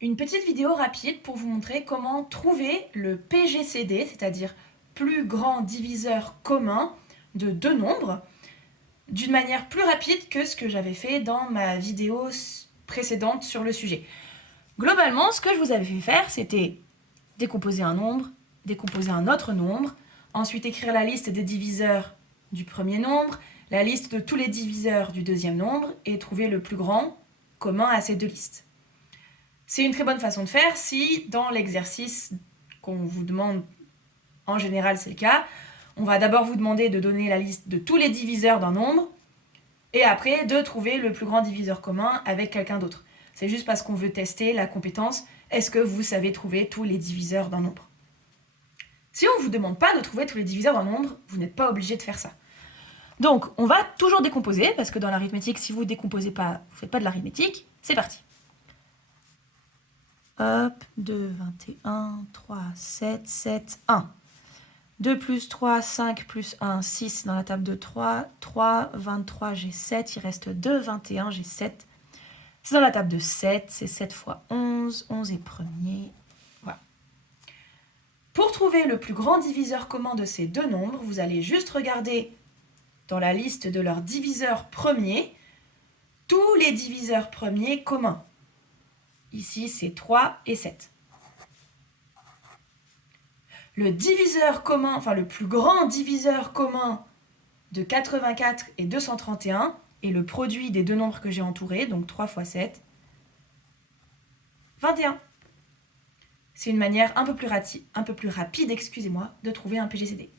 Une petite vidéo rapide pour vous montrer comment trouver le PGCD, c'est-à-dire plus grand diviseur commun de deux nombres, d'une manière plus rapide que ce que j'avais fait dans ma vidéo précédente sur le sujet. Globalement, ce que je vous avais fait faire, c'était décomposer un nombre, décomposer un autre nombre, ensuite écrire la liste des diviseurs du premier nombre, la liste de tous les diviseurs du deuxième nombre et trouver le plus grand commun à ces deux listes. C'est une très bonne façon de faire si, dans l'exercice qu'on vous demande, en général c'est le cas, on va d'abord vous demander de donner la liste de tous les diviseurs d'un nombre et après de trouver le plus grand diviseur commun avec quelqu'un d'autre. C'est juste parce qu'on veut tester la compétence, est-ce que vous savez trouver tous les diviseurs d'un nombre? Si on ne vous demande pas de trouver tous les diviseurs d'un nombre, vous n'êtes pas obligé de faire ça. Donc, on va toujours décomposer, parce que dans l'arithmétique, si vous ne décomposez pas, vous ne faites pas de l'arithmétique. C'est parti. Hop, 2, 21, 3, 7, 7, 1. 2 plus 3, 5 plus 1, 6 dans la table de 3. 3, 23, j'ai 7. Il reste 2, 21, j'ai 7. C'est dans la table de 7. C'est 7 fois 11. 11 est premier. Voilà. Pour trouver le plus grand diviseur commun de ces deux nombres, vous allez juste regarder dans la liste de leurs diviseurs premiers tous les diviseurs premiers communs. Ici, c'est 3 et 7. Le diviseur commun, enfin le plus grand diviseur commun de 84 et 231 est le produit des deux nombres que j'ai entourés, donc 3 fois 7, 21. C'est une manière un peu plus rapide, de trouver un PGCD.